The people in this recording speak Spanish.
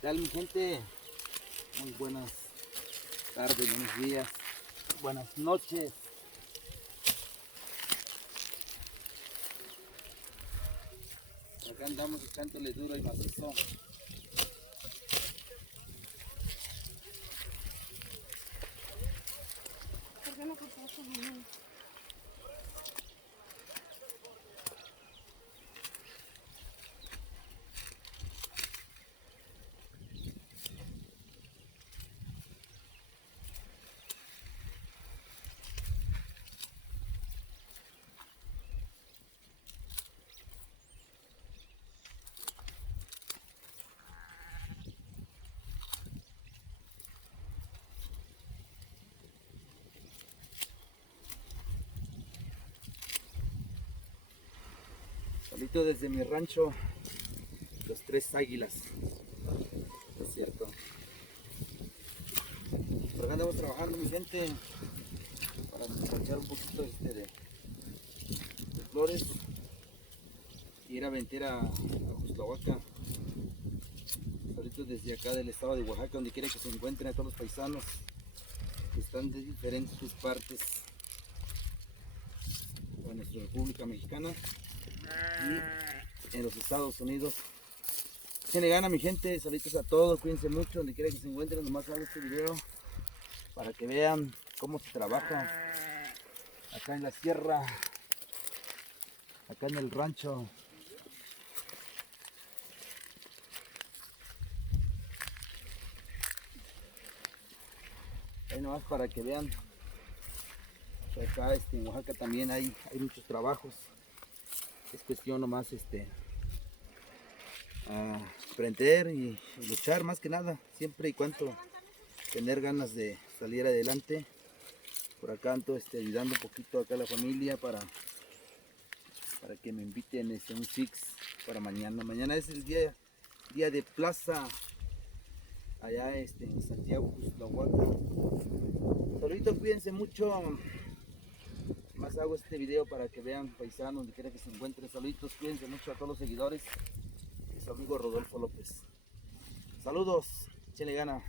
tal mi gente? Muy buenas tardes, buenos días, buenas noches. Acá andamos echándole duro y macizo. ¿Por qué no cortaste bien? Solito desde mi rancho, los Tres Águilas. Es cierto. Por acá andamos trabajando mi gente para echar un poquito de flores y ir a vender a Juxtlahuaca. Solito desde acá del estado de Oaxaca, donde quiera que se encuentren a todos los paisanos que están de diferentes partes de nuestra República Mexicana y en los Estados Unidos. Tiene gana mi gente, saludos a todos, cuídense mucho, donde quiera que se encuentren, nomás hago este video para que vean cómo se trabaja acá en la sierra, acá en el rancho. Ahí nomás para que vean, acá en Oaxaca también hay muchos trabajos, es cuestión nomás aprender y luchar más que nada, siempre y cuando tener ganas de salir adelante. Por acá ando ayudando un poquito acá a la familia para que me inviten un six para mañana. Mañana es el día de plaza allá en Santiago, Juxtlahuaca. Saluditos, cuídense mucho. Más hago este video para que vean paisanos donde quiera que se encuentren. Saluditos, cuídense mucho a todos los seguidores. Es su amigo Rodolfo López. Saludos, échenle gana.